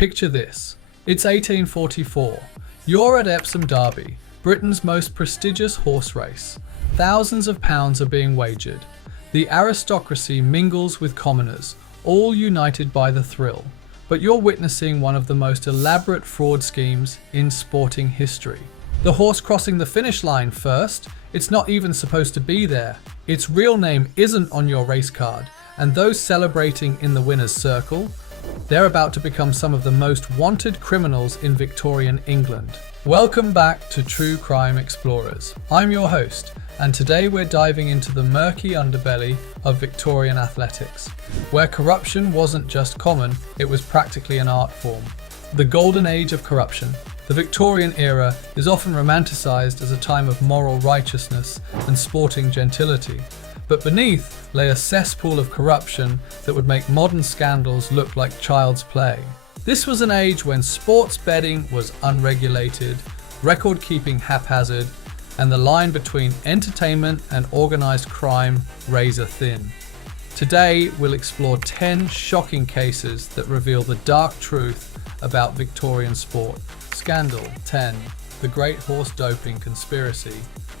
Picture this. It's 1844. You're at Epsom Derby, Britain's most prestigious horse race. Thousands of pounds are being wagered. The aristocracy mingles with commoners, all united by the thrill. But you're witnessing one of the most elaborate fraud schemes in sporting history. The horse crossing the finish line first, it's not even supposed to be there. Its real name isn't on your race card, and those celebrating in the winner's circle, they're about to become some of the most wanted criminals in Victorian England. Welcome back to True Crime Explorers. I'm your host, and today we're diving into the murky underbelly of Victorian athletics, where corruption wasn't just common, it was practically an art form. The golden age of corruption. The Victorian era is often romanticized as a time of moral righteousness and sporting gentility, but beneath lay a cesspool of corruption that would make modern scandals look like child's play. This was an age when sports betting was unregulated, record-keeping haphazard, and the line between entertainment and organized crime razor thin. Today, we'll explore 10 shocking cases that reveal the dark truth about Victorian sport. Scandal 10. The Great Horse Doping Conspiracy,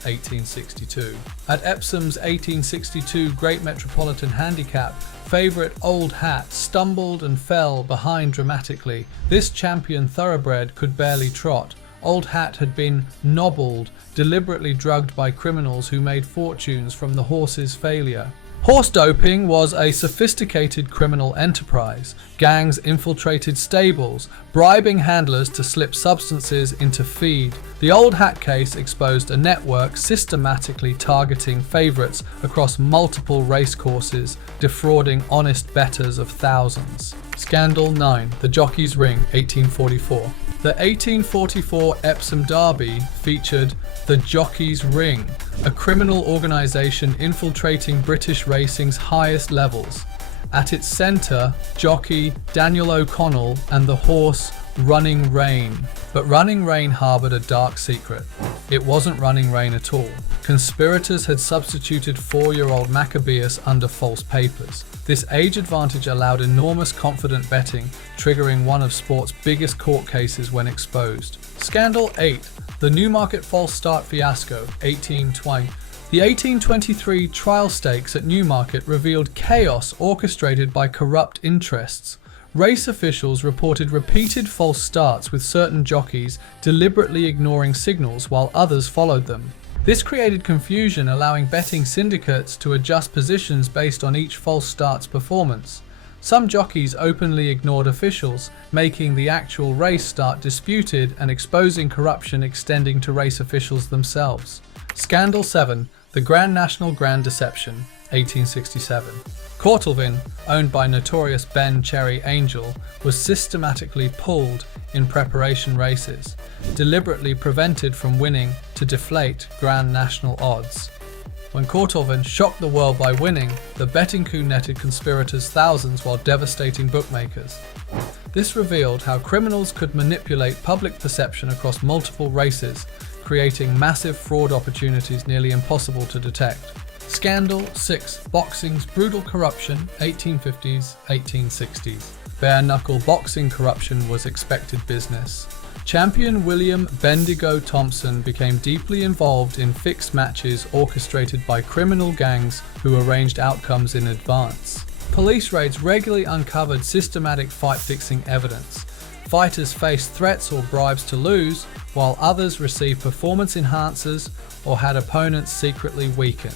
1862. At Epsom's 1862 Great Metropolitan Handicap, favourite Old Hat stumbled and fell behind dramatically. This champion thoroughbred could barely trot. Old Hat had been nobbled, deliberately drugged by criminals who made fortunes from the horse's failure. Horse doping was a sophisticated criminal enterprise. Gangs infiltrated stables, bribing handlers to slip substances into feed. The Old Hat case exposed a network systematically targeting favourites across multiple racecourses, defrauding honest bettors of thousands. Scandal 9. The Jockey's Ring, 1844. The 1844 Epsom Derby featured the Jockey's Ring, a criminal organisation infiltrating British racing's highest levels. At its centre, jockey Daniel O'Connell and the horse Running Rain. But Running Rain harboured a dark secret. It wasn't Running Rain at all. Conspirators had substituted 4-year-old Maccabeus under false papers. This age advantage allowed enormous confident betting, triggering one of sport's biggest court cases when exposed. Scandal 8. The Newmarket False Start Fiasco, 1820. The 1823 trial stakes at Newmarket revealed chaos orchestrated by corrupt interests. Race officials reported repeated false starts with certain jockeys deliberately ignoring signals while others followed them. This created confusion, allowing betting syndicates to adjust positions based on each false start's performance. Some jockeys openly ignored officials, making the actual race start disputed and exposing corruption extending to race officials themselves. Scandal 7. The Grand National Grand Deception, 1867. Courtalvin, owned by notorious Ben Cherry Angel, was systematically pulled in preparation races, deliberately prevented from winning to deflate Grand National odds. When Courtalvin shocked the world by winning, the betting coup netted conspirators thousands while devastating bookmakers. This revealed how criminals could manipulate public perception across multiple races, creating massive fraud opportunities nearly impossible to detect. Scandal 6. Boxing's brutal corruption, 1850s, 1860s. Bare-knuckle boxing corruption was expected business. Champion William Bendigo Thompson became deeply involved in fixed matches orchestrated by criminal gangs who arranged outcomes in advance. Police raids regularly uncovered systematic fight-fixing evidence. Fighters faced threats or bribes to lose, while others received performance enhancers or had opponents secretly weakened.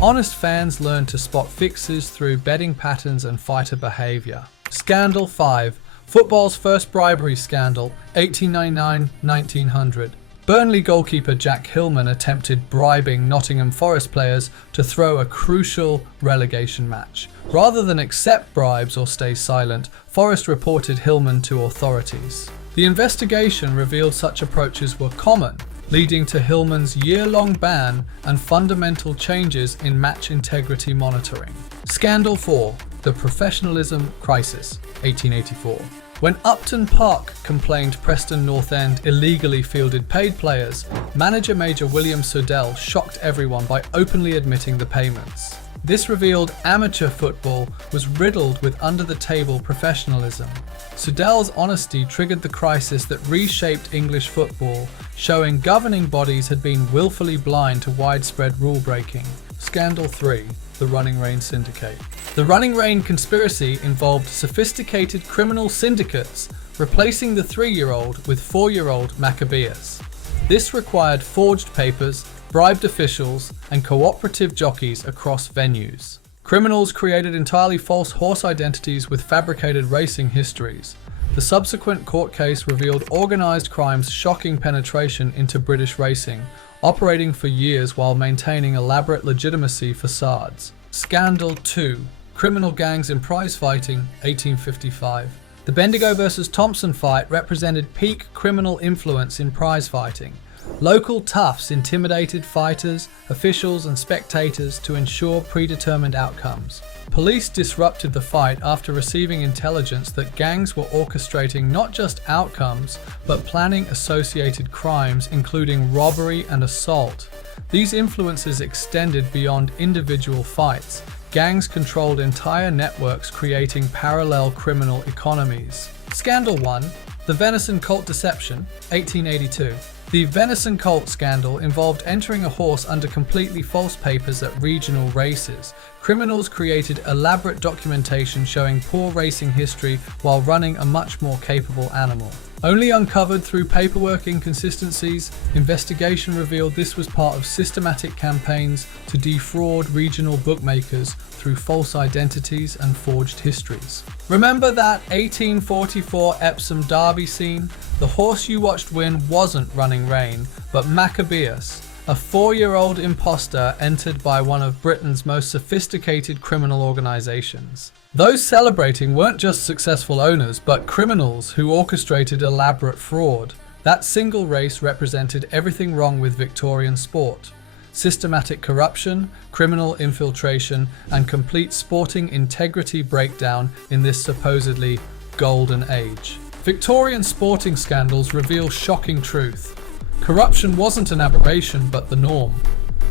Honest fans learned to spot fixes through betting patterns and fighter behaviour. Scandal 5. Football's first bribery scandal, 1899-1900. Burnley goalkeeper Jack Hillman attempted bribing Nottingham Forest players to throw a crucial relegation match. Rather than accept bribes or stay silent, Forest reported Hillman to authorities. The investigation revealed such approaches were common, leading to Hillman's year-long ban and fundamental changes in match integrity monitoring. Scandal 4. The Professionalism Crisis, 1884. When Upton Park complained Preston North End illegally fielded paid players, manager Major William Sodell shocked everyone by openly admitting the payments. This revealed amateur football was riddled with under-the-table professionalism. Sudell's honesty triggered the crisis that reshaped English football, showing governing bodies had been willfully blind to widespread rule-breaking. Scandal 3. The Running Rein Syndicate. The Running Rein conspiracy involved sophisticated criminal syndicates replacing the 3-year-old with 4-year-old Maccabeus. This required forged papers, bribed officials, and cooperative jockeys across venues. Criminals created entirely false horse identities with fabricated racing histories. The subsequent court case revealed organized crime's shocking penetration into British racing, operating for years while maintaining elaborate legitimacy facades. Scandal 2. Criminal gangs in prize fighting, 1855. The Bendigo vs. Thompson fight represented peak criminal influence in prize fighting. Local toughs intimidated fighters, officials, and spectators to ensure predetermined outcomes. Police disrupted the fight after receiving intelligence that gangs were orchestrating not just outcomes, but planning associated crimes, including robbery and assault. These influences extended beyond individual fights. Gangs controlled entire networks, creating parallel criminal economies. Scandal 1. The Venison Colt Deception, 1882. The venison colt scandal involved entering a horse under completely false papers at regional races. Criminals created elaborate documentation showing poor racing history while running a much more capable animal. Only uncovered through paperwork inconsistencies, investigation revealed this was part of systematic campaigns to defraud regional bookmakers through false identities and forged histories. Remember that 1844 Epsom Derby scene? The horse you watched win wasn't Running Rein, but Maccabeus, a 4-year-old imposter entered by one of Britain's most sophisticated criminal organizations. Those celebrating weren't just successful owners, but criminals who orchestrated elaborate fraud. That single race represented everything wrong with Victorian sport: systematic corruption, criminal infiltration, and complete sporting integrity breakdown in this supposedly golden age. Victorian sporting scandals reveal shocking truth. Corruption wasn't an aberration, but the norm.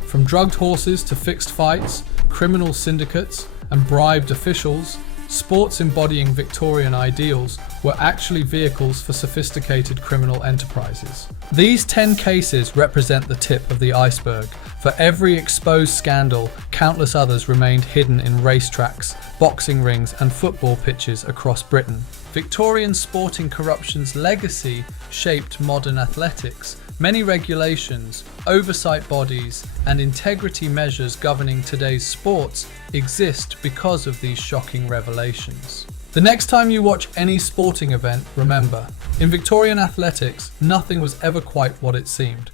From drugged horses to fixed fights, criminal syndicates, and bribed officials, sports embodying Victorian ideals were actually vehicles for sophisticated criminal enterprises. These 10 cases represent the tip of the iceberg. For every exposed scandal, countless others remained hidden in racetracks, boxing rings, and football pitches across Britain. Victorian sporting corruption's legacy shaped modern athletics. Many regulations, oversight bodies, and integrity measures governing today's sports exist because of these shocking revelations. The next time you watch any sporting event, remember, in Victorian athletics, nothing was ever quite what it seemed.